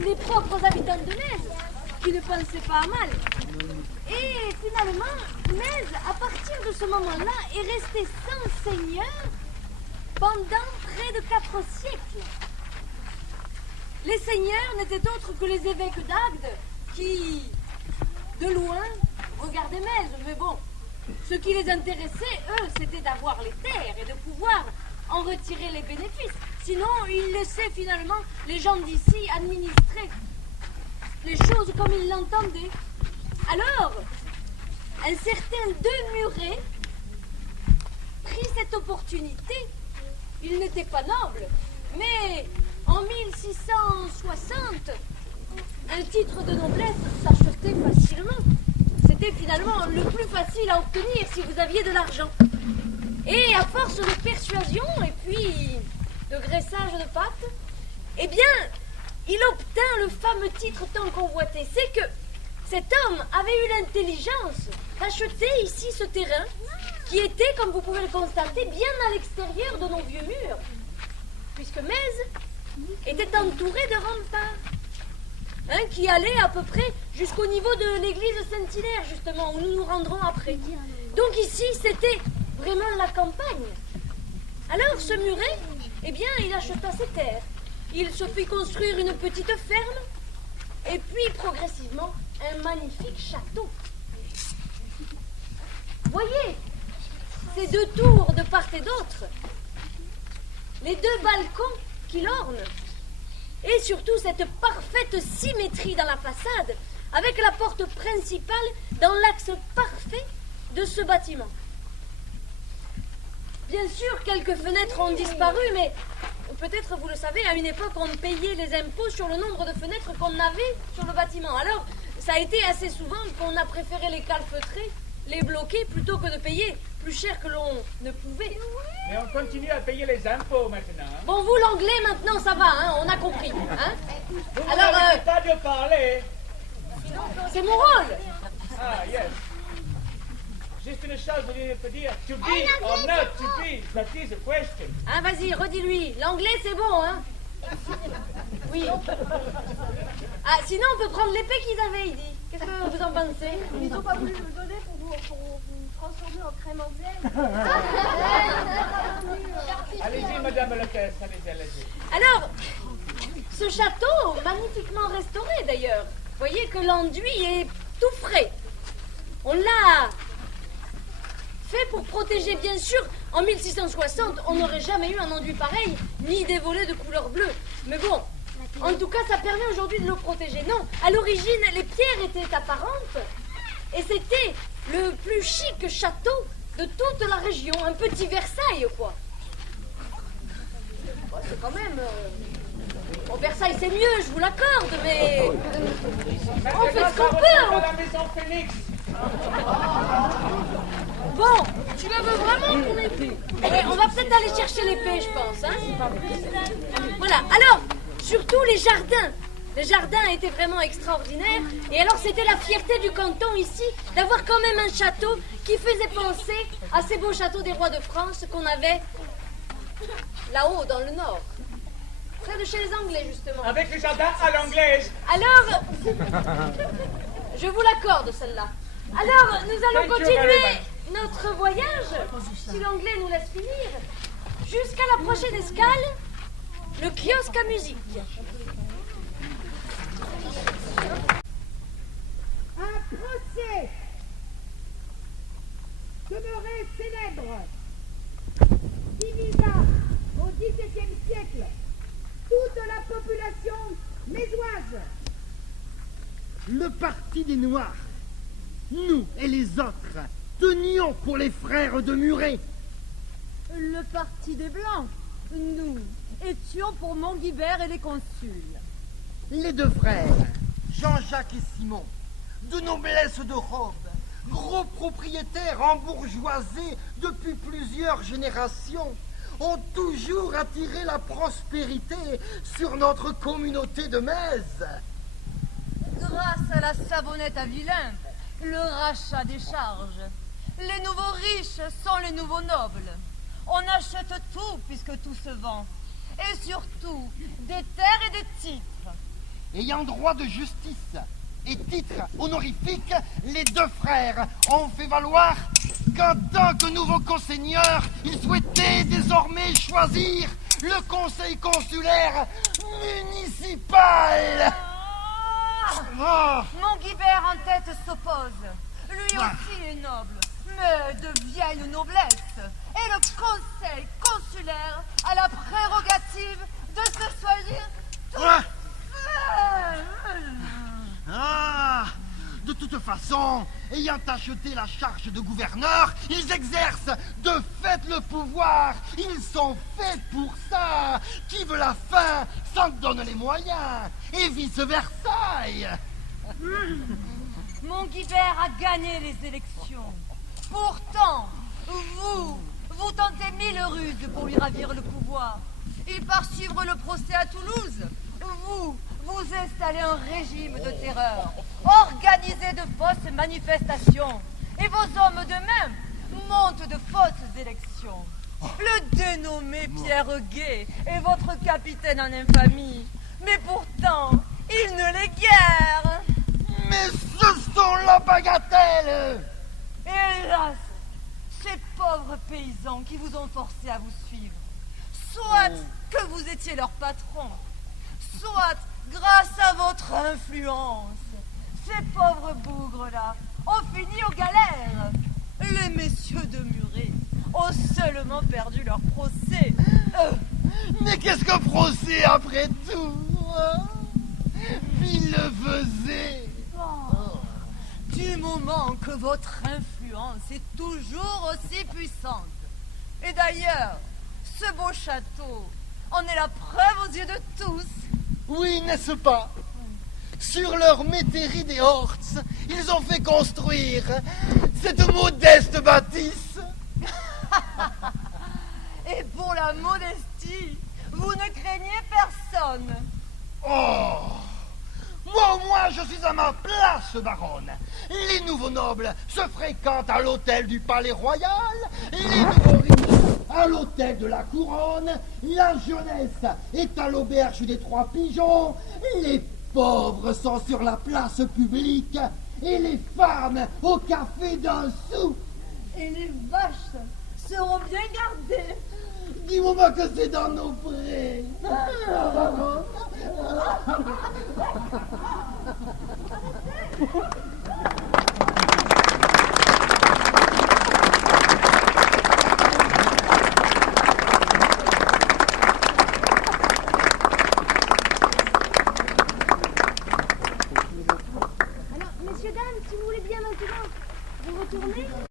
les propres habitants de Metz, qui ne pensaient pas à mal. Et finalement, Metz, à partir de ce moment-là, est restée sans seigneur pendant près de 4 siècles. Les seigneurs n'étaient autres que les évêques d'Agde qui, de loin, regardaient Metz. Mais bon, ce qui les intéressait, eux, c'était d'avoir les terres et de pouvoir en retirer les bénéfices. Sinon, ils laissaient finalement les gens d'ici administrer les choses comme ils l'entendaient. Alors, un certain De Muret prit cette opportunité. Il n'était pas noble, mais en 1660, un titre de noblesse s'achetait facilement. C'était finalement le plus facile à obtenir si vous aviez de l'argent. Et à force de persuasion et puis de graissage de pâte, eh bien, il obtint le fameux titre tant convoité. C'est que cet homme avait eu l'intelligence d'acheter ici ce terrain qui était, comme vous pouvez le constater, bien à l'extérieur de nos vieux murs, puisque Metz était entouré de remparts, qui allaient à peu près jusqu'au niveau de l'église Saint-Hilaire, justement, où nous nous rendrons après. Donc ici, c'était vraiment la campagne. Alors, ce Muret, eh bien, il acheta ses terres. Il se fit construire une petite ferme, et puis, progressivement, un magnifique château. Voyez, ces 2 tours de part et d'autre, les 2 balcons qui l'ornent, et surtout cette parfaite symétrie dans la façade, avec la porte principale dans l'axe parfait de ce bâtiment. Bien sûr, quelques fenêtres ont disparu, mais peut-être vous le savez, à une époque, on payait les impôts sur le nombre de fenêtres qu'on avait sur le bâtiment. Alors, ça a été assez souvent qu'on a préféré les calfeutrer, les bloquer, plutôt que de payer plus cher que l'on ne pouvait. Mais on continue à payer les impôts maintenant. Hein? Bon, vous, l'anglais, maintenant, ça va, hein, on a compris. Hein? Vous alors, n'arrêtez pas de parler. C'est mon rôle. Ah, yes. Juste une chose, vous peux dire to be or not to be, that is a question. Hein, vas-y, redis-lui. L'anglais, c'est bon, hein? Oui. Ah, sinon, on peut prendre l'épée qu'ils avaient, il dit. Qu'est-ce que vous en pensez? Ils n'ont pas voulu me donner pour vous transformer en crème anglaise. Allez-y, madame l'hôtesse, allez-y. Alors, ce château, magnifiquement restauré d'ailleurs, vous voyez que l'enduit est tout frais. On l'a fait pour protéger, bien sûr. En 1660, on n'aurait jamais eu un enduit pareil, ni des volets de couleur bleue. Mais bon, en tout cas, ça permet aujourd'hui de le protéger. Non, à l'origine, les pierres étaient apparentes, et c'était le plus chic château de toute la région. Un petit Versailles, quoi. Bon, c'est quand même... Bon, Versailles, c'est mieux, je vous l'accorde, mais... On fait ce qu'on peut. La maison Phoenix. Bon, tu la veux vraiment ton épée? Ouais, on va peut-être aller chercher l'épée, je pense. Hein? Voilà, alors, surtout les jardins. Les jardins étaient vraiment extraordinaires. Et alors, c'était la fierté du canton ici d'avoir quand même un château qui faisait penser à ces beaux châteaux des rois de France qu'on avait là-haut, dans le nord. Près de chez les Anglais, justement. Avec le jardin à l'anglaise. Alors, je vous l'accorde, celle-là. Alors, nous allons continuer notre voyage, si l'anglais nous laisse finir, jusqu'à la prochaine escale, le kiosque à musique. Un procès demeuré célèbre divisa au XVIIe siècle toute la population mésoise. Le parti des Noirs, nous et les autres, tenions pour les frères de Muret. Le parti des Blancs, nous étions pour Montguibert et les consuls. Les 2 frères, Jean-Jacques et Simon, de noblesse de robe, gros propriétaires embourgeoisés depuis plusieurs générations, ont toujours attiré la prospérité sur notre communauté de Metz. Grâce à la savonnette à vilain, le rachat des charges, les nouveaux riches sont les nouveaux nobles. On achète tout puisque tout se vend. Et surtout, des terres et des titres. ayant droit de justice et titre honorifique, les deux frères ont fait valoir qu'en tant que nouveau conseigneur, ils souhaitaient désormais choisir le conseil consulaire municipal. Ah. Mon Guibert en tête s'oppose. Lui aussi est noble, mais de vieille noblesse. Et le conseil consulaire a la prérogative de se choisir tout De toute façon, ayant acheté la charge de gouverneur, ils exercent de fait le pouvoir. Ils sont faits pour ça. Qui veut la fin s'en donne les moyens. Et vice-versa. Mon Guibert a gagné les élections. Pourtant, vous tentez 1000 ruses pour lui ravir le pouvoir. Il part suivre le procès à Toulouse. Vous installez un régime de terreur, organisez de fausses manifestations, et vos hommes de même montent de fausses élections. Le dénommé Pierre Guet est votre capitaine en infamie, mais pourtant, il ne l'est guère. Mais ce sont la bagatelle. Hélas, ces pauvres paysans qui vous ont forcé à vous suivre, soit que vous étiez leur patron, soit grâce à votre influence, ces pauvres bougres-là ont fini aux galères. Les messieurs de Muret ont seulement perdu leur procès. Mais qu'est-ce qu'un procès après tout? Il le faisait. Du moment que votre influence est toujours aussi puissante. Et d'ailleurs, ce beau château en est la preuve aux yeux de tous. Oui, n'est-ce pas? Sur leur métairie des Horts, ils ont fait construire cette modeste bâtisse. Et pour la modestie, vous ne craignez personne. Oh! Moi, au moins, je suis à ma place, baronne. Les nouveaux nobles se fréquentent à l'hôtel du Palais Royal, les nouveaux riches à l'hôtel de la Couronne, la jeunesse est à l'auberge des Trois Pigeons, les pauvres sont sur la place publique, et les femmes au café d'un sou. Et les vaches seront bien gardées. Dis-moi que c'est dans nos prés. Baronne. Alors, messieurs, dames, si vous voulez bien maintenant vous retourner.